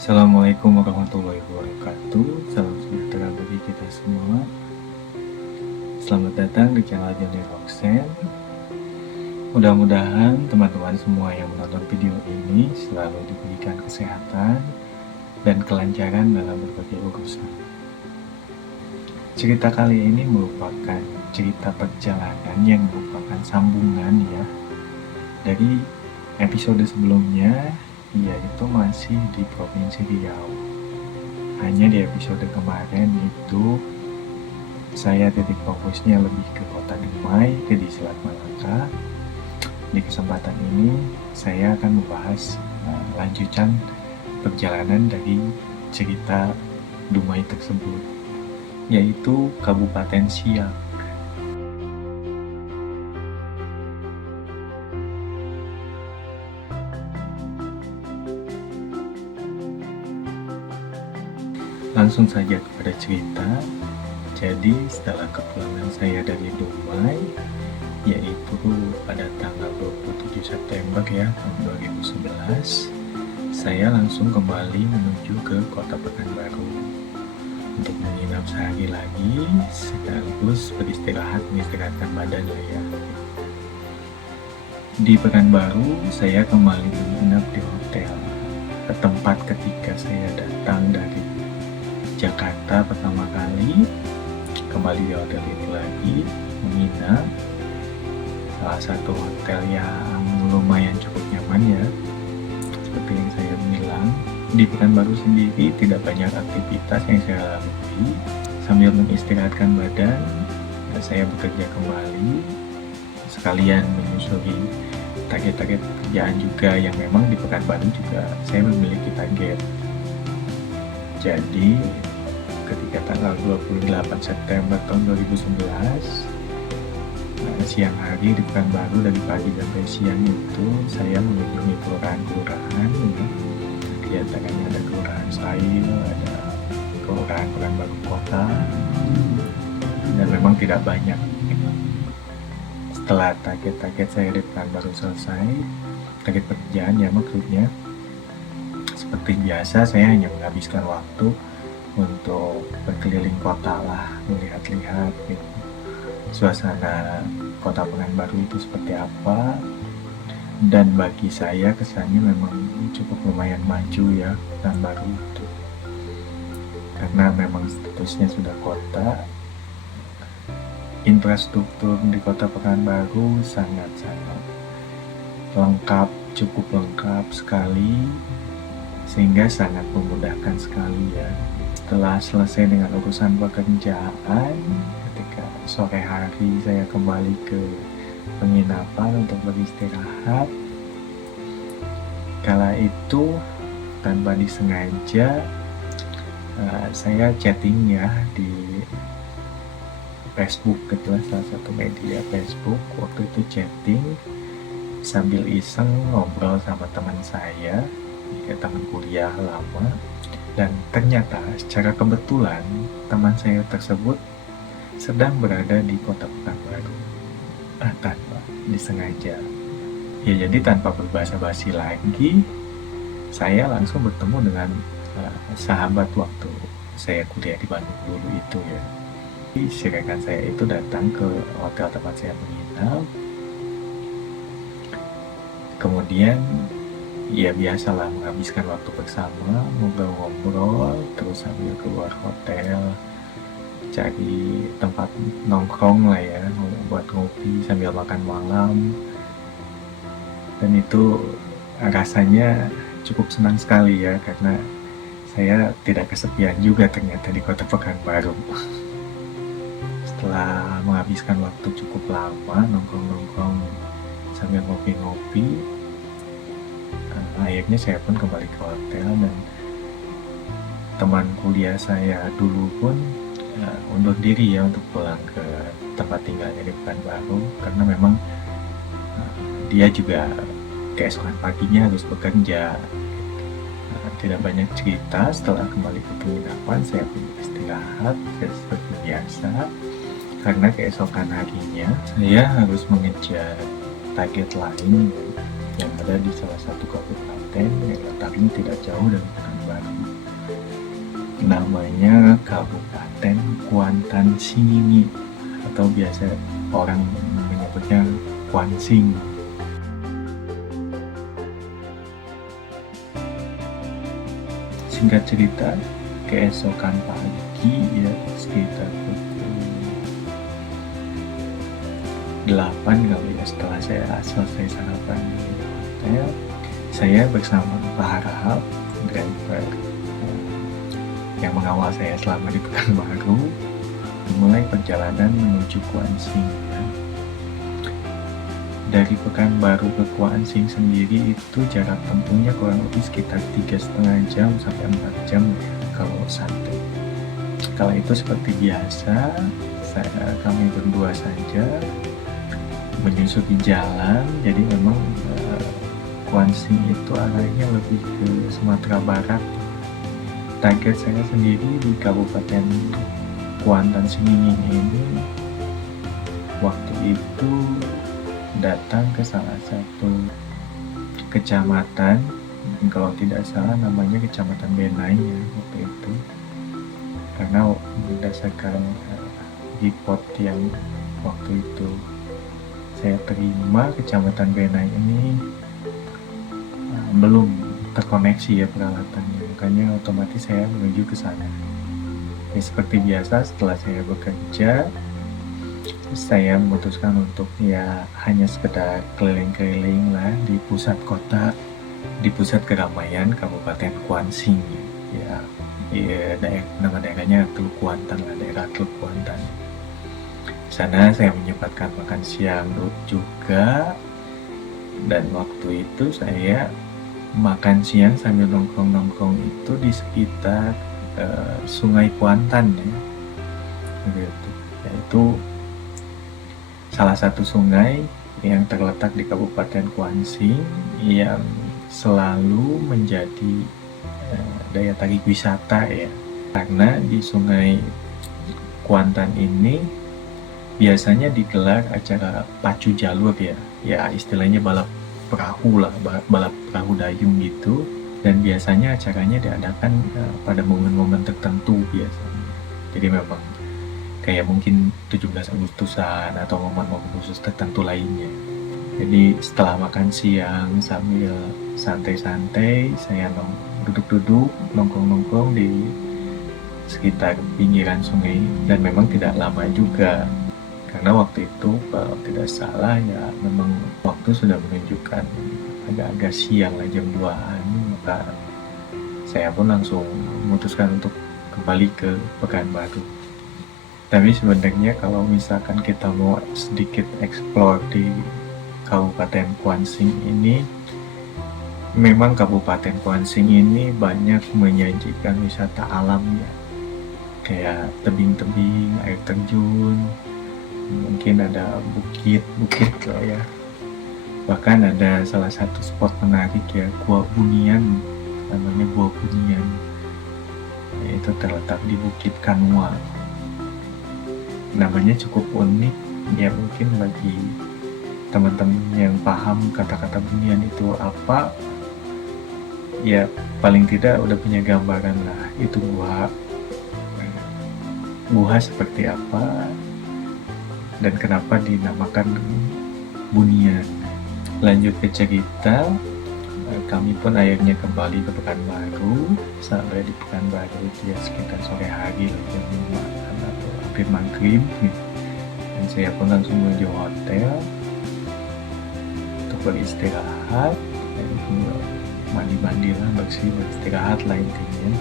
Assalamualaikum warahmatullahi wabarakatuh. Salam sejahtera bagi kita semua. Selamat datang di channel Johnny Roxen. Mudah-mudahan teman-teman semua yang menonton video ini selalu diberikan kesehatan dan kelancaran dalam berbagai urusan. Cerita kali ini merupakan cerita perjalanan yang merupakan sambungan ya dari episode sebelumnya, yaitu masih di Provinsi Riau. Hanya di episode kemarin itu saya titik fokusnya lebih ke Kota Dumai, ke di Selat Malaka. Di kesempatan ini saya akan membahas lanjutan perjalanan dari cerita Dumai tersebut, yaitu Kabupaten Siak. Langsung saja kepada cerita. Jadi setelah kepulangan saya dari Dumai, yaitu pada tanggal 27 September ya tahun 2011, saya langsung kembali menuju ke Kota Pekanbaru untuk menginap sehari lagi sekaligus mengistirahatkan badan lah ya. Di Pekanbaru saya kembali menginap di hotel tempat ketika saya datang dari Jakarta pertama kali. Kembali di hotel ini lagi menginap salah satu hotel yang lumayan cukup nyaman ya. Seperti yang saya bilang, di Pekanbaru sendiri tidak banyak aktivitas yang saya lalui. Sambil mengistirahatkan badan, saya bekerja kembali sekalian menyusuri target-target pekerjaan juga yang memang di Pekanbaru juga saya memiliki target. Jadi ketika tanggal 28 September tahun 2011, siang hari di Pekanbaru dari pagi sampai siang itu saya mengunjungi kelurahan-kelurahan ya. Di antaranya ada Kelurahan Sail, ada Kelurahan Pekanbaru Kota, dan memang tidak banyak. Setelah target-target saya di Pekanbaru selesai, target pekerjaan ya maksudnya, seperti biasa saya hanya menghabiskan waktu untuk berkeliling kota lah, melihat-lihat gitu, suasana Kota Pekanbaru itu seperti apa. Dan bagi saya kesannya memang cukup lumayan maju ya Pekanbaru itu, karena memang statusnya sudah kota. Infrastruktur di Kota Pekanbaru sangat-sangat lengkap, cukup lengkap sekali, sehingga sangat memudahkan sekali ya. Setelah selesai dengan urusan pekerjaan, ketika sore hari saya kembali ke penginapan untuk beristirahat. Kala itu tanpa disengaja saya chatting ya di Facebook, kebetulan salah satu media Facebook. Waktu itu chatting sambil iseng ngobrol sama teman saya, ya, teman kuliah lama. Dan ternyata secara kebetulan teman saya tersebut sedang berada di Kota Pekanbaru tanpa disengaja. Ya, jadi tanpa berbasa-basi lagi, saya langsung bertemu dengan sahabat waktu saya kuliah di Bandung dulu itu ya. Si rekan saya itu datang ke hotel tempat saya menginap. Kemudian ya biasalah menghabiskan waktu bersama, ngobrol-ngobrol, terus sambil keluar hotel cari tempat nongkrong lah ya, buat ngopi sambil makan malam. Dan itu rasanya cukup senang sekali ya, karena saya tidak kesepian juga ternyata di Kota Pekanbaru. Setelah menghabiskan waktu cukup lama nongkrong-nongkrong sambil ngopi-ngopi, akhirnya saya pun kembali ke hotel. Dan teman kuliah saya dulu pun undur diri ya untuk pulang ke tempat tinggalnya di Pekanbaru, karena memang dia juga keesokan paginya harus bekerja. Tidak banyak cerita. Setelah kembali ke penginapan, saya pun istirahat seperti biasa, karena keesokan harinya saya harus mengejar target lain yang ada di salah satu kabupaten yang letaknya tidak jauh dari Pekanbaru. Pekanbaru. Namanya Kabupaten Kuantan Singingi atau biasa orang menyebutnya Kuansing. Singkat cerita, keesokan pagi ya sekitar pukul 8 kali ya, setelah saya selesai sarapan di hotel, saya bersama Pak Harahap, driver yang mengawal saya selama di Pekanbaru, memulai perjalanan menuju Kuansing. Dari Pekanbaru ke Kuansing sendiri itu jarak tempuhnya kurang lebih sekitar 3,5 jam sampai 4 jam ya, kalau santai. Kala itu seperti biasa, kami berdua saja menyusupi jalan. Jadi memang Kuansing itu arahnya lebih ke Sumatera Barat. Target saya sendiri di Kabupaten Kuantan Singingi ini waktu itu datang ke salah satu kecamatan, kalau tidak salah namanya Kecamatan Benai ya waktu itu, karena berdasarkan report yang waktu itu saya terima, Kecamatan Benai ini belum terkoneksi ya peralatannya, makanya otomatis saya menuju ke sana. Ya, seperti biasa setelah saya bekerja, saya memutuskan untuk ya hanya sekedar keliling-keliling lah di pusat kota, di pusat keramaian Kabupaten Kuansing ya, nama daerahnya Teluk Kuantan lah, daerah Teluk Kuantan. Sana saya menyempatkan makan siang juga, dan waktu itu saya makan siang sambil nongkrong-nongkrong itu di sekitar Sungai Kuantan ya, gitu. Yaitu salah satu sungai yang terletak di Kabupaten Kuansing yang selalu menjadi daya tarik wisata ya, karena di Sungai Kuantan ini biasanya digelar acara pacu jalur ya, istilahnya balap perahu lah, balap perahu dayung gitu, dan biasanya acaranya diadakan pada momen-momen tertentu biasanya. Jadi memang kayak mungkin 17 Agustusan atau momen-momen khusus tertentu lainnya. Jadi setelah makan siang sambil santai-santai, saya duduk-duduk, nongkrong-nongkrong di sekitar pinggiran sungai, dan memang tidak lama juga. Karena waktu itu kalau tidak salah ya memang waktu sudah menunjukkan agak-agak siang lah, jam 2-an, maka saya pun langsung memutuskan untuk kembali ke Pekanbaru. Tapi sebenarnya kalau misalkan kita mau sedikit explore di Kabupaten Kuansing ini, memang Kabupaten Kuansing ini banyak menyajikan wisata alam ya, kayak tebing-tebing, air terjun, mungkin ada bukit-bukit lah ya. Bahkan ada salah satu spot menarik ya, Gua Bunian, namanya Gua Bunian, yaitu terletak di Bukit Kanua. Namanya cukup unik ya, mungkin bagi teman-teman yang paham kata-kata bunian itu apa ya, paling tidak udah punya gambaran lah itu gua seperti apa dan kenapa dinamakan Bunian. Lanjut ke cerita, kami pun akhirnya kembali ke Pekanbaru. Sampai di Pekanbaru itu ya sekitar sore hari lah, jam 5 atau hampir maghrib, dan saya pun langsung menuju hotel untuk beristirahat, mandi-mandi lah, beristirahat lah intinya.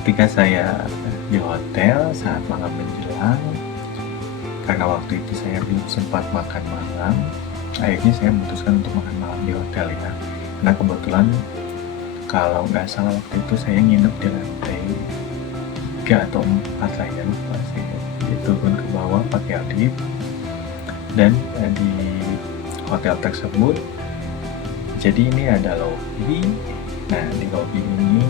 Ketika saya di hotel saat malam menjelang, karena waktu itu saya belum sempat makan malam, akhirnya saya memutuskan untuk makan malam di hotel ya. Karena kebetulan kalau nggak salah waktu itu saya nginep di lantai 3 atau 4 lah ya, lupa sih. Jadi turun ke bawah pakai lift, dan di hotel tersebut jadi ini ada lobby. Nah di lobby ini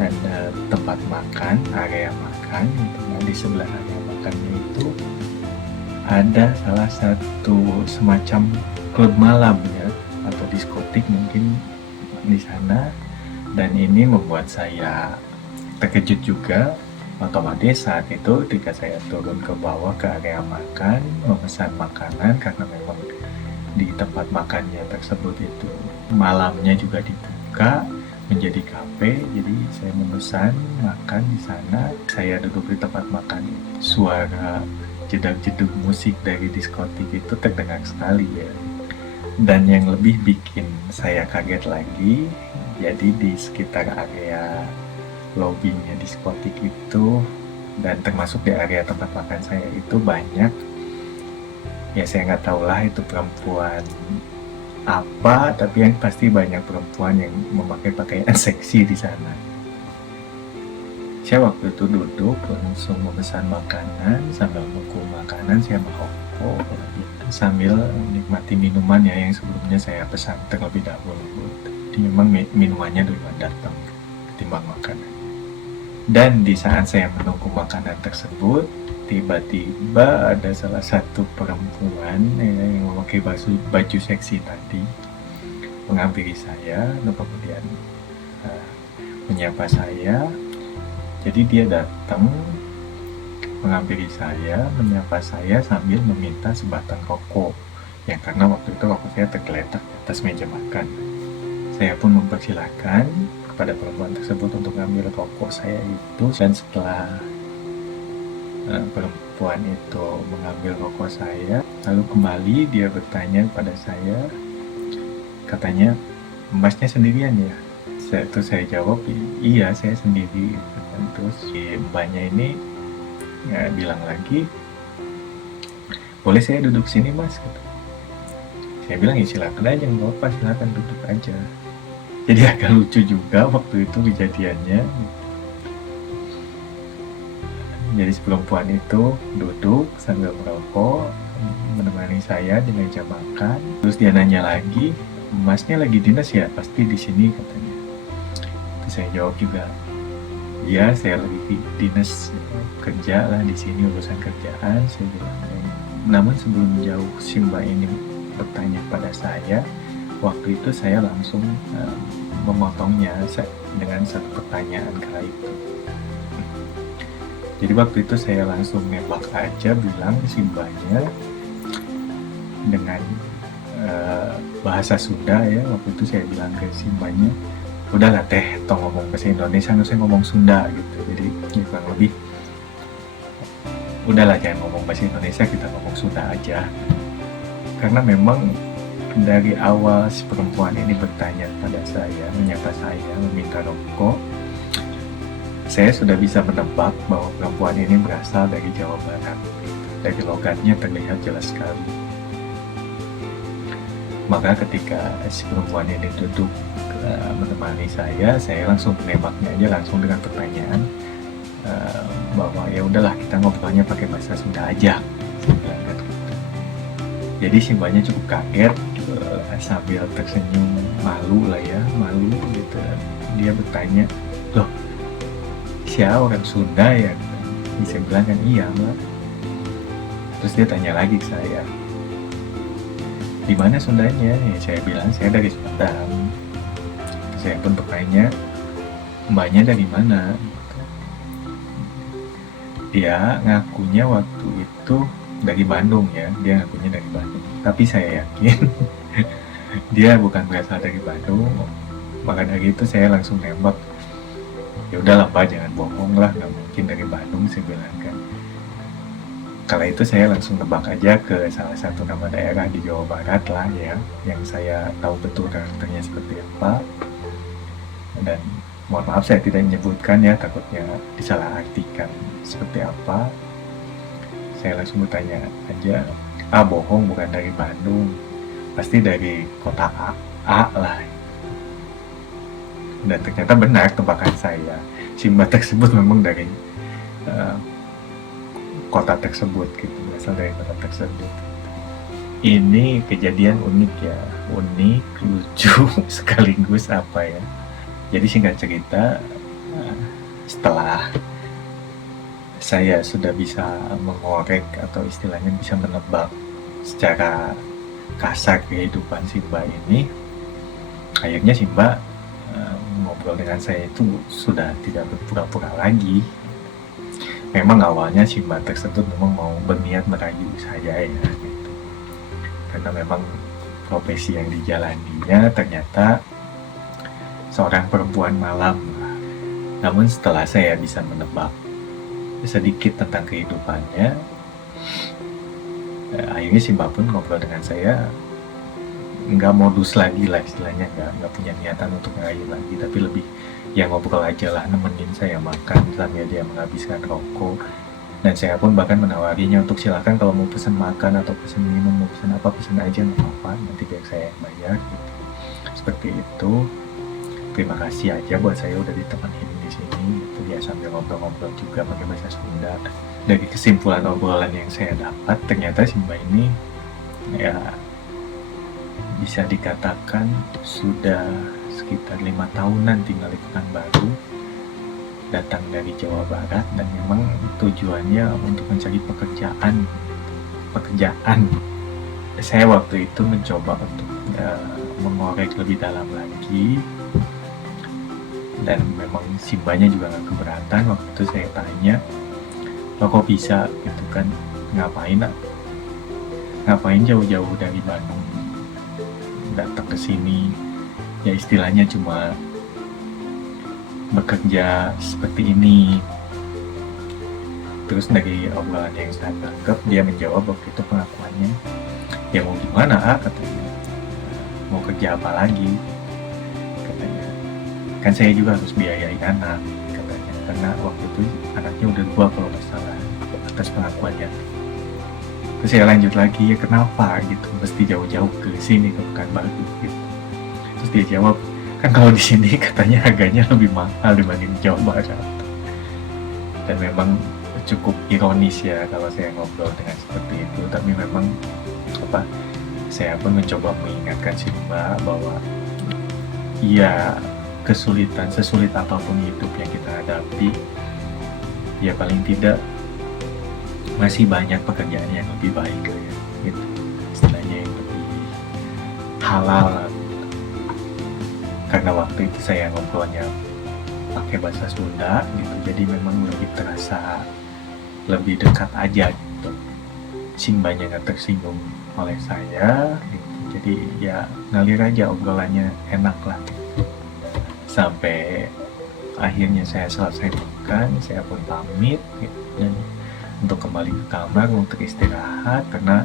ada tempat makan, area makan gitu. Nah, di sebelah area makannya itu ada salah satu semacam klub malam ya, atau diskotik mungkin di sana. Dan ini membuat saya terkejut juga. Otomatis saat itu ketika saya turun ke bawah ke area makan, memesan makanan karena memang di tempat makannya tersebut itu malamnya juga dibuka menjadi kafe, jadi saya memesan makan di sana. Saya duduk di tempat makan, suara jedak-jeduk musik dari diskotik itu terdengar sekali ya. Dan yang lebih bikin saya kaget lagi, jadi di sekitar area lobbynya diskotik itu dan termasuk di area tempat makan saya itu banyak, ya saya nggak tahu lah itu perempuan apa, tapi yang pasti banyak perempuan yang memakai pakaian seksi di sana. Saya waktu itu duduk langsung memesan makanan, sambil menunggu makanan saya merokok sambil menikmati minuman ya yang sebelumnya saya pesan terlebih dahulu. Jadi memang minumannya duluan datang ketimbang makanan. Dan di saat saya menunggu makanan tersebut, tiba-tiba ada salah satu perempuan yang memakai baju seksi tadi menghampiri saya, dan kemudian menyapa saya. Jadi dia datang menghampiri saya, menyapa saya sambil meminta sebatang rokok. Yang karena waktu itu rokok saya tergeletak di atas meja makan. Saya pun mempersilahkan kepada perempuan tersebut untuk mengambil rokok saya itu, dan setelah perempuan itu mengambil rokok saya, lalu kembali dia bertanya kepada saya, katanya, "Masnya sendirian ya?" Terus saya jawab, "Iya, saya sendiri." Terus si mbaknya ini ya, bilang lagi, "Boleh saya duduk sini mas?" Saya bilang, "Ya silakan aja, nggak apa-apa, silakan duduk aja." Jadi agak lucu juga waktu itu kejadiannya. Jadi si perempuan itu duduk sambil merokok, menemani saya di meja makan. Terus dia nanya lagi, "Masnya lagi dinas ya? Pasti di sini," katanya. Terus saya jawab juga, "Iya, saya lagi dinas, kerja lah di sini, urusan kerjaan," saya bilang. Namun sebelum jauh si mbak ini bertanya pada saya, waktu itu saya langsung memotongnya dengan satu pertanyaan kala itu. Jadi waktu itu saya langsung nembak aja, bilang si mbaknya dengan bahasa Sunda ya. Waktu itu saya bilang ke si mbaknya, "Udahlah teh, tong ngomong bahasa Indonesia, nggak usah ngomong Sunda," gitu. Jadi kurang lebih, udahlah jangan ngomong bahasa Indonesia, kita ngomong Sunda aja. Karena memang dari awal si perempuan ini bertanya pada saya, menyapa saya, meminta rokok, saya sudah bisa menebak bahwa perempuan ini berasal dari Jawa Barat. Dari logatnya terlihat jelas sekali. Maka ketika si perempuan ini duduk menemani saya langsung menembaknya aja langsung dengan pertanyaan bahwa ya udahlah kita ngobrolnya pakai bahasa Sunda aja. Jadi si mbaknya cukup kaget, sambil tersenyum malu gitu. Dia bertanya, "Loh, siapa orang Sunda ya?" Saya bilang kan, "Iya mbak." Terus dia tanya lagi ke saya, "Di mana Sundanya?" Ya, saya bilang saya dari Sumedang. Saya pun bertanya, "Mbaknya dari mana?" Dia ngakunya waktu itu dari Bandung ya, dia ngakunya dari Bandung. Tapi saya yakin dia bukan berasal dari Bandung. Maka dari itu saya langsung nembak, "Ya udahlah mbak, jangan bohong lah, nggak mungkin dari Bandung," saya bilang kan. Kala itu saya langsung nebak aja ke salah satu nama daerah di Jawa Barat lah ya, yang saya tahu betul karakternya seperti apa. Dan mohon maaf saya tidak menyebutkan ya, takutnya disalahartikan seperti apa. Saya langsung bertanya aja, "Ah bohong, bukan dari Bandung, pasti dari kota A lah." Dan ternyata benar tebakan saya, si mbak tersebut memang dari kota tersebut gitu, berasal dari kota tersebut. Ini kejadian unik ya, unik, lucu sekaligus apa ya. Jadi singkat cerita, setelah saya sudah bisa mengorek atau istilahnya bisa menebak secara kasar kehidupan si mbak ini, akhirnya si mbak ngobrol dengan saya itu sudah tidak berpura-pura lagi. Memang awalnya si Mbak tersebut memang mau berniat merayu saya ya gitu. Karena memang profesi yang dijalaninya ternyata seorang perempuan malam. Namun setelah saya bisa menebak sedikit tentang kehidupannya, akhirnya si Mbak pun ngobrol dengan saya, nggak modus lagi lah istilahnya, nggak punya niatan untuk ngerayu lagi, tapi lebih ya ngobrol aja lah, nemenin saya makan sambil dia menghabiskan rokok. Dan saya pun bahkan menawarinya untuk silakan kalau mau pesan makan atau pesan minum, mau pesan apa pesan aja nggak apa-apa, nanti biar saya yang bayar gitu. Seperti itu. Terima kasih aja buat saya udah ditemenin di sini gitu ya, sambil ngobrol-ngobrol juga pakai bahasa Sunda. Dari kesimpulan obrolan yang saya dapat, ternyata si Mbak ini ya bisa dikatakan sudah sekitar 5 tahunan tinggal di Pekanbaru, datang dari Jawa Barat, dan memang tujuannya untuk mencari pekerjaan. Saya waktu itu mencoba untuk mengorek lebih dalam lagi, dan memang si Mbaknya juga gak keberatan. Waktu itu saya tanya, lo kok bisa gitu kan, ngapain jauh-jauh dari Bandung datang ke sini, ya istilahnya cuma bekerja seperti ini. Terus dari obrolan yang saya tangkap, dia menjawab waktu itu pengakuannya, ya mau gimana katanya, mau kerja apa lagi katanya, kan saya juga harus biayain anak katanya, karena waktu itu anaknya udah 2 kalau nggak salah, atas pengakuannya. Terus saya lanjut lagi, ya kenapa gitu mesti jauh-jauh ke sini, ke Pekanbaru gitu. Terus dia jawab, kan kalau di sini katanya harganya lebih mahal dibanding Jawa Barat. Dan memang cukup ironis ya kalau saya ngobrol dengan seperti itu, tapi memang saya pun mencoba mengingatkan si Mbak bahwa ya sesulit apapun hidup yang kita hadapi, ya paling tidak masih banyak pekerjaan yang lebih baik lah ya, gitu. Istilahnya yang lebih halal lah. Karena waktu itu saya ngobrolnya pakai bahasa Sunda gitu, jadi memang lebih terasa lebih dekat aja gitu. Si Mbaknya nggak tersinggung oleh saya gitu. Jadi ya ngalir aja obrolannya, enak lah gitu. Sampai akhirnya saya selesai makan, saya pun pamit gitu, dan untuk kembali ke kamar untuk istirahat, karena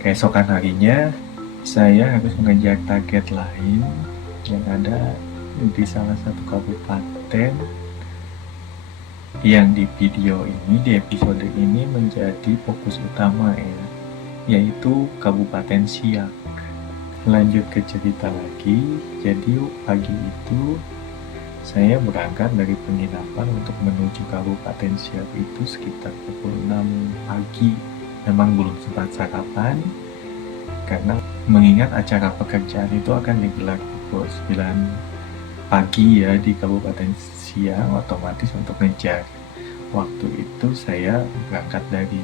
keesokan harinya saya harus mengejar target lain yang ada di salah satu kabupaten yang di video ini, di episode ini menjadi fokus utama ya, yaitu Kabupaten Siak. Lanjut ke cerita lagi, jadi pagi itu saya berangkat dari penginapan untuk menuju Kabupaten Siak itu sekitar pukul 6 pagi. Memang belum sempat sarapan, karena mengingat acara pekerjaan itu akan digelar pukul 9 pagi ya di Kabupaten Siak, otomatis untuk ngejar waktu itu saya berangkat dari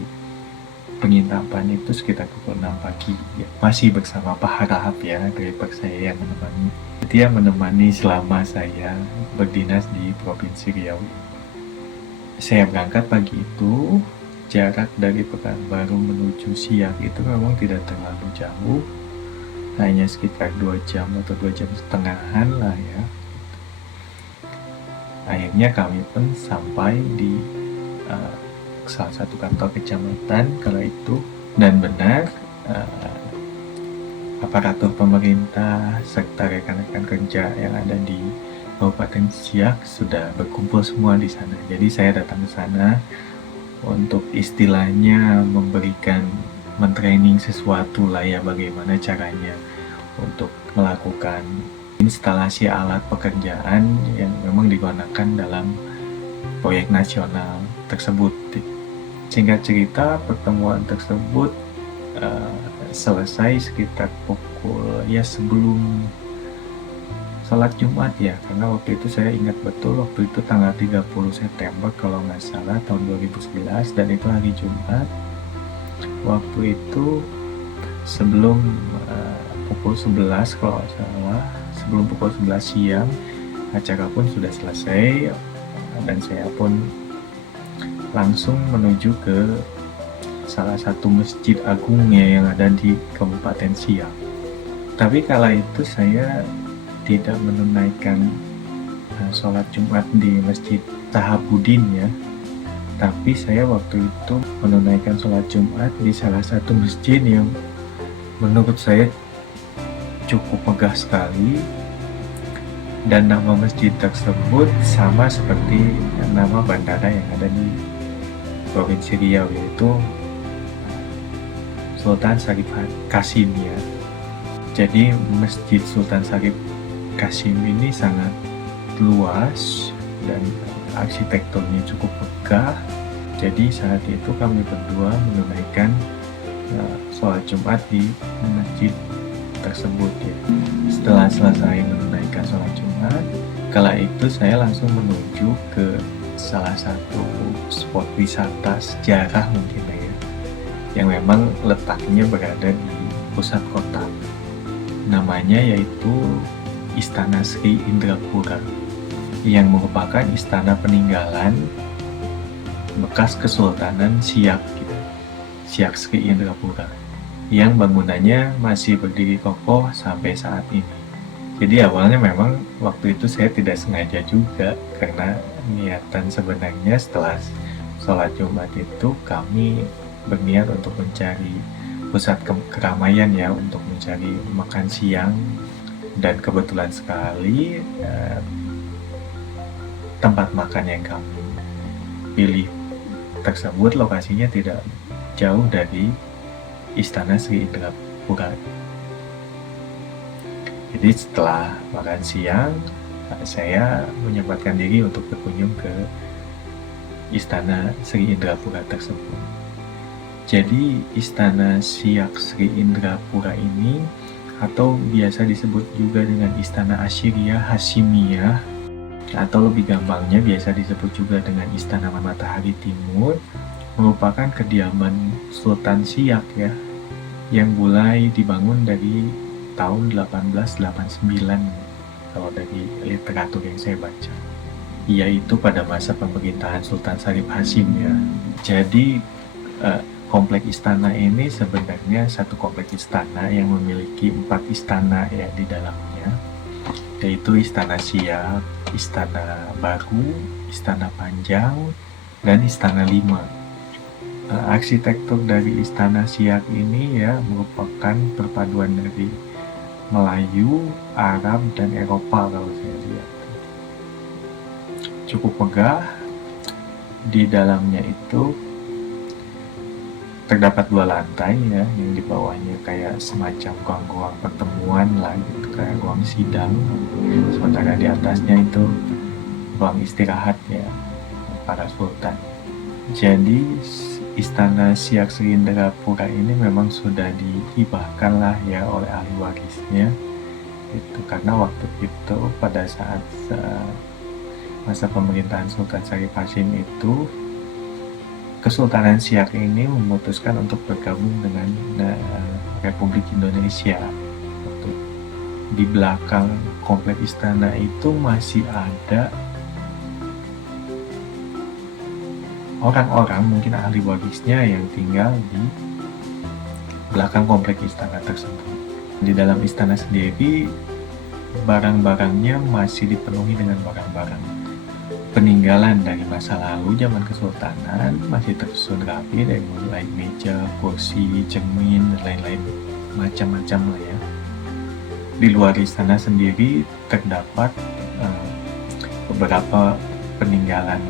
penginapan itu sekitar pukul 6 pagi ya, masih bersama Pak Harahap ya, driver saya yang menemani. Dia menemani selama saya berdinas di Provinsi Riau. Saya berangkat pagi itu, jarak dari Pekanbaru menuju Siak itu memang tidak terlalu jauh, hanya sekitar 2 jam atau 2 jam setengahan lah ya. Akhirnya kami pun sampai di salah satu kantor kecamatan kala itu, dan benar aparatur pemerintah serta rekan-rekan kerja yang ada di Kabupaten Siak sudah berkumpul semua di sana. Jadi saya datang ke sana untuk istilahnya mentraining sesuatu lah ya, bagaimana caranya untuk melakukan instalasi alat pekerjaan yang memang digunakan dalam proyek nasional tersebut. Singkat cerita, pertemuan tersebut selesai sekitar pukul ya sebelum sholat Jumat ya, karena waktu itu saya ingat betul, waktu itu tanggal 30 September kalau nggak salah tahun 2011, dan itu hari Jumat. Waktu itu sebelum pukul 11 kalau nggak salah, sebelum pukul 11 siang acara pun sudah selesai, dan saya pun langsung menuju ke salah satu masjid agungnya yang ada di Kabupaten Siak. Tapi kala itu saya tidak menunaikan sholat Jumat di Masjid Sahabudin ya, tapi saya waktu itu menunaikan sholat Jumat di salah satu masjid yang menurut saya cukup megah sekali, dan nama masjid tersebut sama seperti nama bandara yang ada di Provinsi Riau, yaitu Sultan Syarif Qasim ya. Jadi Masjid Sultan Syarif Qasim ini sangat luas dan arsitekturnya cukup megah. Jadi saat itu kami berdua menunaikan sholat Jumat di masjid tersebut ya. Setelah selesai menunaikan sholat Jumat, kala itu saya langsung menuju ke salah satu spot wisata sejarah mungkin ya, yang memang letaknya berada di pusat kota. Namanya yaitu Istana Sri Indrapura, yang merupakan istana peninggalan bekas Kesultanan Siak gitu. Siak Sri Indrapura, yang bangunannya masih berdiri kokoh sampai saat ini. Jadi awalnya memang waktu itu saya tidak sengaja juga, karena niatan sebenarnya setelah sholat Jumat itu kami berniat untuk mencari pusat keramaian ya, untuk mencari makan siang, dan kebetulan sekali tempat makan yang kami pilih tersebut lokasinya tidak jauh dari Istana Sri Indrapura. Jadi setelah makan siang, saya menyempatkan diri untuk berkunjung ke Istana Sri Indrapura tersebut. Jadi Istana Siak Sri Indrapura ini, atau biasa disebut juga dengan Istana Asyiriyah Hasyimiyah, atau lebih gampangnya biasa disebut juga dengan Istana Matahari Timur, merupakan kediaman Sultan Siak ya, yang mulai dibangun dari tahun 1889 kalau dari literatur yang saya baca, yaitu pada masa pemerintahan Sultan Syarif Hasim ya. Jadi komplek istana ini sebenarnya satu komplek istana yang memiliki 4 istana ya di dalamnya, yaitu Istana Siak, Istana Baru, Istana Panjang, dan Istana Lima. Arsitektur dari Istana Siak ini ya merupakan perpaduan dari Melayu, Arab, dan Eropa kalau saya lihat. Cukup megah. Di dalamnya itu terdapat 2 lantai ya, yang di bawahnya kayak semacam ruang-ruang pertemuan lah gitu, kayak ruang sidang. Sementara di atasnya itu ruang istirahat ya para sultan. Jadi Istana Siak Sri Indrapura ini memang sudah dihibahkan lah ya oleh ahli warisnya itu, karena waktu itu pada saat masa pemerintahan Sultan Syarif Hasim itu, Kesultanan Siak ini memutuskan untuk bergabung dengan Republik Indonesia. Di belakang komplek istana itu masih ada orang-orang, mungkin ahli warisnya, yang tinggal di belakang komplek istana tersebut. Di dalam istana sendiri, barang-barangnya masih dipenuhi dengan barang-barang peninggalan dari masa lalu zaman kesultanan, masih tersusun rapi dari mulai meja, kursi, cermin, dan lain-lain macam-macam lah ya. Di luar istana sendiri terdapat beberapa peninggalan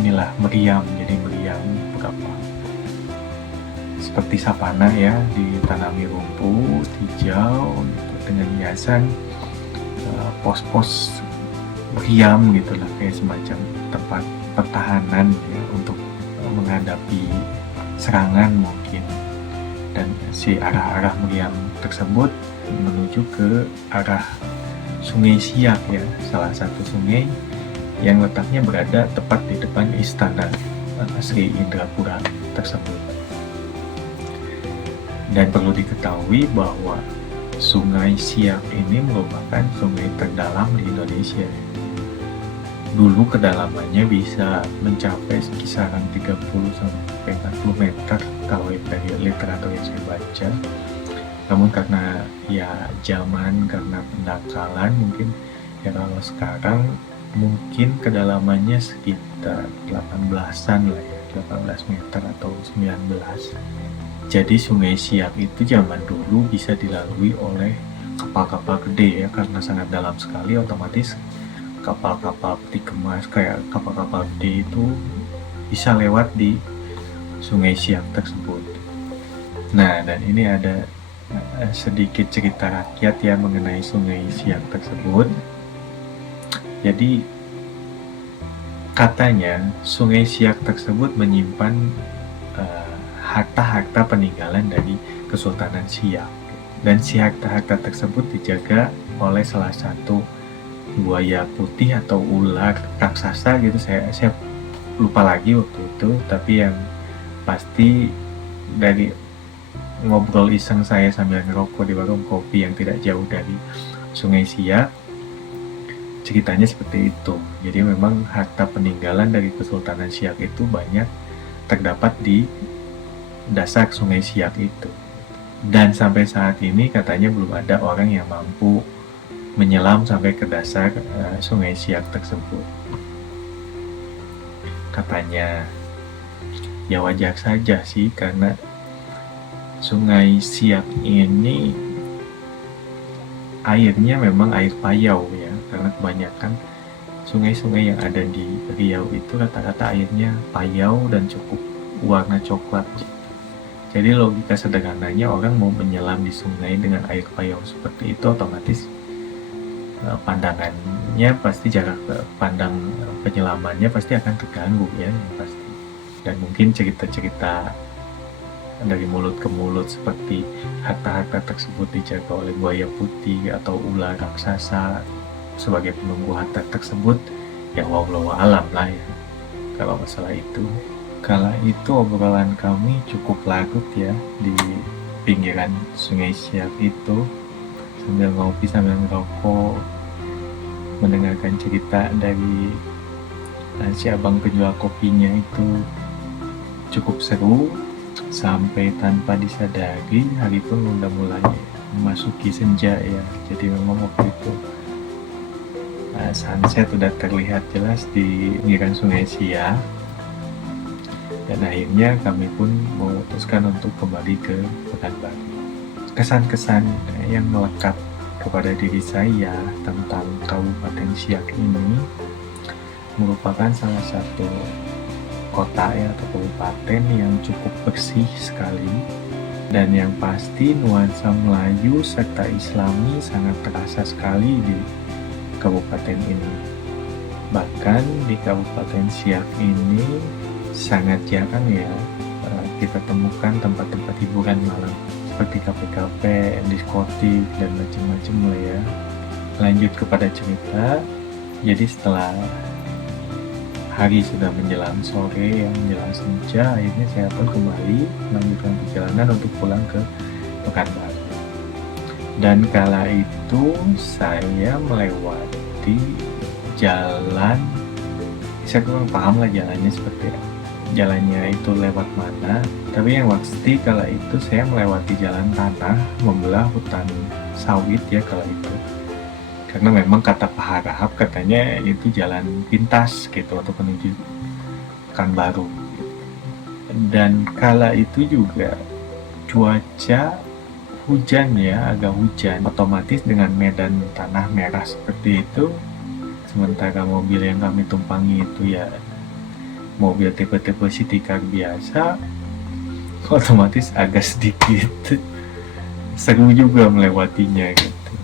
inilah meriam, jadi meriam beberapa seperti sapana ya, ditanami rumput hijau gitu, dengan hiasan pos-pos meriam gitulah, kayak semacam tempat pertahanan ya untuk menghadapi serangan mungkin. Dan si arah-arah meriam tersebut menuju ke arah Sungai Siak ya, salah satu sungai yang letaknya berada tepat di depan Istana Sri Indrapura tersebut. Dan perlu diketahui bahwa Sungai Siak ini merupakan sungai terdalam di Indonesia. Dulu kedalamannya bisa mencapai kisaran 30-40 meter kalau dari literatur yang saya baca. Namun karena zaman, karena pendangkalan mungkin kalau sekarang mungkin kedalamannya sekitar 18-an lah ya, 18 meter atau 19. Jadi Sungai Siak itu zaman dulu bisa dilalui oleh kapal-kapal gede ya, karena sangat dalam sekali, otomatis kapal-kapal peti kemas kayak kapal-kapal gede itu bisa lewat di Sungai Siak tersebut. Nah, dan ini ada sedikit cerita rakyat ya mengenai Sungai Siak tersebut. Jadi katanya Sungai Siak tersebut menyimpan harta-harta peninggalan dari Kesultanan Siak, dan si harta-harta tersebut dijaga oleh salah satu buaya putih atau ular raksasa gitu, saya lupa lagi waktu itu, tapi yang pasti dari ngobrol iseng saya sambil ngerokok di warung kopi yang tidak jauh dari Sungai Siak, ceritanya seperti itu. Jadi memang harta peninggalan dari Kesultanan Siak itu banyak terdapat di dasar Sungai Siak itu. Dan sampai saat ini katanya belum ada orang yang mampu menyelam sampai ke dasar Sungai Siak tersebut. Katanya ya wajar saja sih, karena Sungai Siak ini airnya memang air payau ya, karena kebanyakan sungai-sungai yang ada di Riau itu rata-rata airnya payau dan cukup warna coklat. Jadi logika sederhananya, orang mau menyelam di sungai dengan air payau seperti itu, otomatis pandangannya pasti, jarak pandang penyelamannya pasti akan terganggu ya, yang pasti. Dan mungkin cerita-cerita dari mulut ke mulut seperti harta-harta tersebut dijaga oleh buaya putih atau ular raksasa sebagai penunggu harta tersebut, ya wallahu alam lah ya kalau masalah itu. Kala itu obrolan kami cukup larut ya di pinggiran Sungai Siak itu, sambil ngopi sambil ngerokok, mendengarkan cerita dari si abang penjual kopinya itu cukup seru. Sampai tanpa disadari hari pun udah mulai memasuki senja ya. Jadi memang waktu itu sunset udah terlihat jelas di pinggiran Sungai Siak, dan akhirnya kami pun memutuskan untuk kembali ke Pekanbaru. Kesan-kesan yang melekat kepada diri saya tentang Kabupaten Siak ini merupakan salah satu kota ya, atau kabupaten yang cukup bersih sekali, dan yang pasti nuansa Melayu serta Islami sangat terasa sekali di kabupaten ini. Bahkan di Kabupaten Siak ini sangat jarang ya kita temukan tempat-tempat hiburan malam seperti kafe-kafe, diskotik, dan macam-macam lah ya. Lanjut kepada cerita. Jadi setelah hari sudah menjelang sore, yang menjelang senja, akhirnya saya pun kembali melanjutkan perjalanan untuk pulang ke Pekanbaru. Dan kala itu saya melewati jalan, saya kurang paham lah jalannya seperti apa, jalannya itu lewat mana, tapi yang pasti kala itu saya melewati jalan tanah membelah hutan sawit ya kala itu, karena memang kata Pak Harahap katanya itu jalan pintas gitu untuk menuju Pekanbaru. Dan kala itu juga cuaca hujan ya, agak hujan, otomatis dengan medan tanah merah seperti itu, sementara mobil yang kami tumpangi itu ya mobil tipe-tipe city car biasa, otomatis agak sedikit seru juga melewatinya gitu.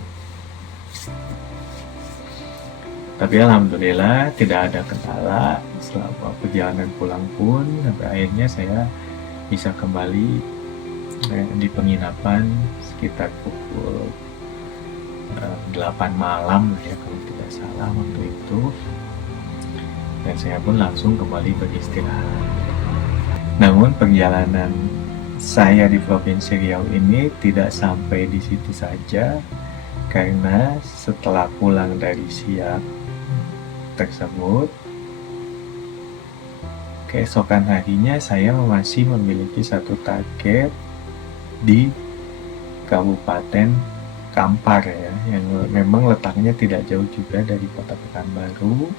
Tapi alhamdulillah tidak ada kendala selama perjalanan pulang pun, sampai akhirnya saya bisa kembali di penginapan sekitar pukul 8 malam ya kalau tidak salah waktu itu, dan saya pun langsung kembali beristirahat. Namun perjalanan saya di Provinsi Riau ini tidak sampai di situ saja, karena setelah pulang dari Siak tersebut, keesokan harinya saya masih memiliki satu target di Kabupaten Kampar ya, yang memang letaknya tidak jauh juga dari kota Pekanbaru,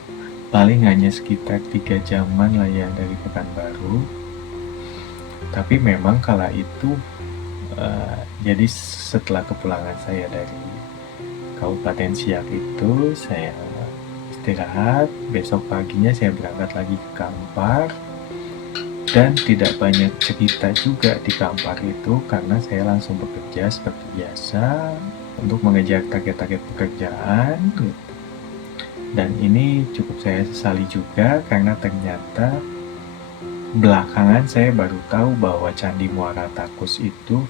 paling hanya sekitar 3 jaman lah ya dari Pekanbaru. Tapi memang kala itu jadi setelah kepulangan saya dari Kabupaten Siak itu, saya istirahat, besok paginya saya berangkat lagi ke Kampar. Dan tidak banyak cerita juga di Kampar itu, karena saya langsung bekerja seperti biasa untuk mengejar target-target pekerjaan gitu. Dan ini cukup saya sesali juga, karena ternyata belakangan saya baru tahu bahwa Candi Muara Takus itu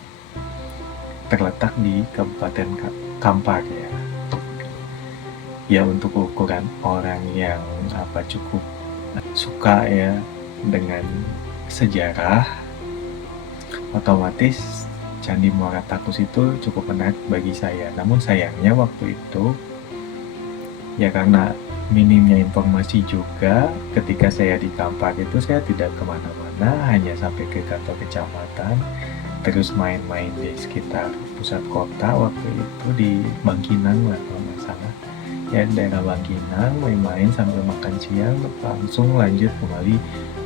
terletak di Kabupaten Kampar ya. Ya, untuk ukuran orang yang cukup suka ya dengan sejarah, otomatis Candi Muara Takus itu cukup menarik bagi saya. Namun sayangnya waktu itu ya, karena minimnya informasi juga, ketika saya di Kampar itu saya tidak kemana-mana, hanya sampai ke kantor kecamatan, terus main-main di sekitar pusat kota. Waktu itu di Bangkinang lah kalau nggak salah ya, daerah Bangkinang, main-main sambil makan siang, langsung lanjut kembali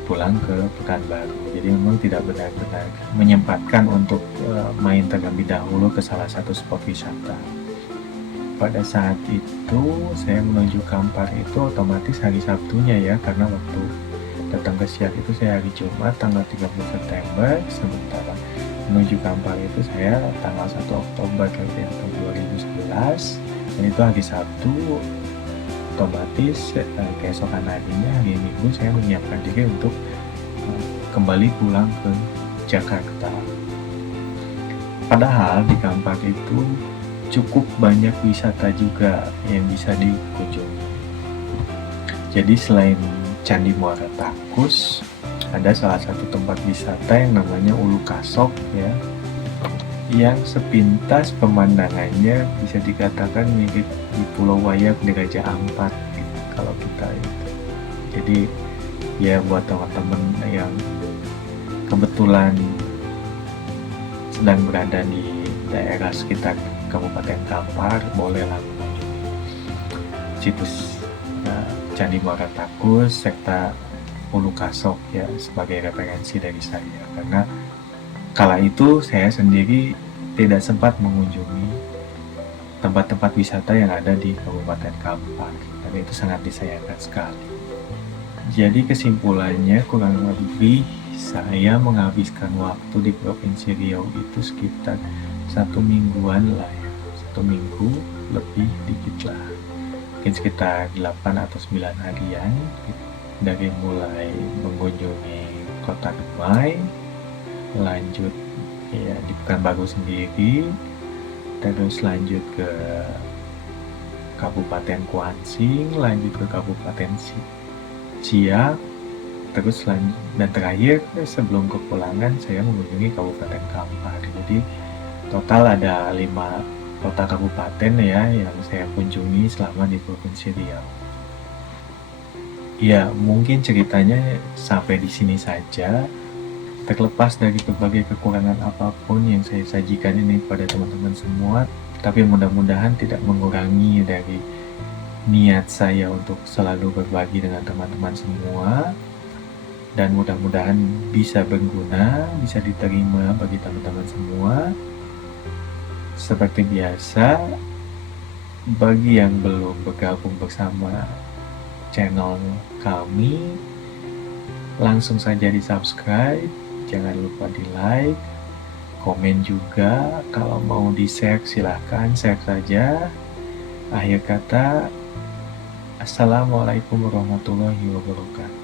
pulang ke Pekanbaru. Jadi memang tidak benar-benar menyempatkan untuk main terlebih dahulu ke salah satu spot wisata. Pada saat itu saya menuju Kampar itu otomatis hari Sabtunya ya, karena waktu datang ke Siak itu saya hari Jumat tanggal 30 September, sementara menuju Kampar itu saya tanggal 1 Oktober tahun 2011, dan itu hari Sabtu. Otomatis keesokan harinya, hari Minggu, saya menyiapkan diri untuk kembali pulang ke Jakarta. Padahal di Kampar itu cukup banyak wisata juga yang bisa dikunjungi. Jadi selain Candi Muara Takus, ada salah satu tempat wisata yang namanya Ulu Kasok ya, yang sepintas pemandangannya bisa dikatakan mirip di Pulau Wayak di Raja Ampat gitu, kalau kita itu. Jadi ya, buat teman-teman yang kebetulan sedang berada di daerah sekitar Kabupaten Kampar, bolehlah mengunjungi situs Candi Muara Takus serta Ulu Kasok ya, sebagai referensi dari saya, karena kala itu saya sendiri tidak sempat mengunjungi tempat-tempat wisata yang ada di Kabupaten Kampar, dan itu sangat disayangkan sekali. Jadi kesimpulannya, kurang lebih saya menghabiskan waktu di Provinsi Riau itu sekitar 1 mingguan lah ya, 1 minggu lebih dikit lah, mungkin sekitar 8 atau 9 harian, dari mulai mengunjungi Kota Dumai, lanjut ya di Pekanbaru sendiri, terus lanjut ke Kabupaten Kuansing, lanjut ke Kabupaten Siak, terus lanjut, dan terakhir sebelum kepulangan saya mengunjungi Kabupaten Kampar. Jadi total ada 5 kota kabupaten ya yang saya kunjungi selama di Provinsi Riau. Ya, mungkin ceritanya sampai di sini saja. Terlepas dari berbagai kekurangan apapun yang saya sajikan ini pada teman-teman semua, tapi mudah-mudahan tidak mengurangi dari niat saya untuk selalu berbagi dengan teman-teman semua, dan mudah-mudahan bisa berguna, bisa diterima bagi teman-teman semua. Seperti biasa, bagi yang belum bergabung bersama channel kami, langsung saja di subscribe, jangan lupa di like, komen juga, kalau mau di share silahkan share saja. Akhir kata, Assalamualaikum warahmatullahi wabarakatuh.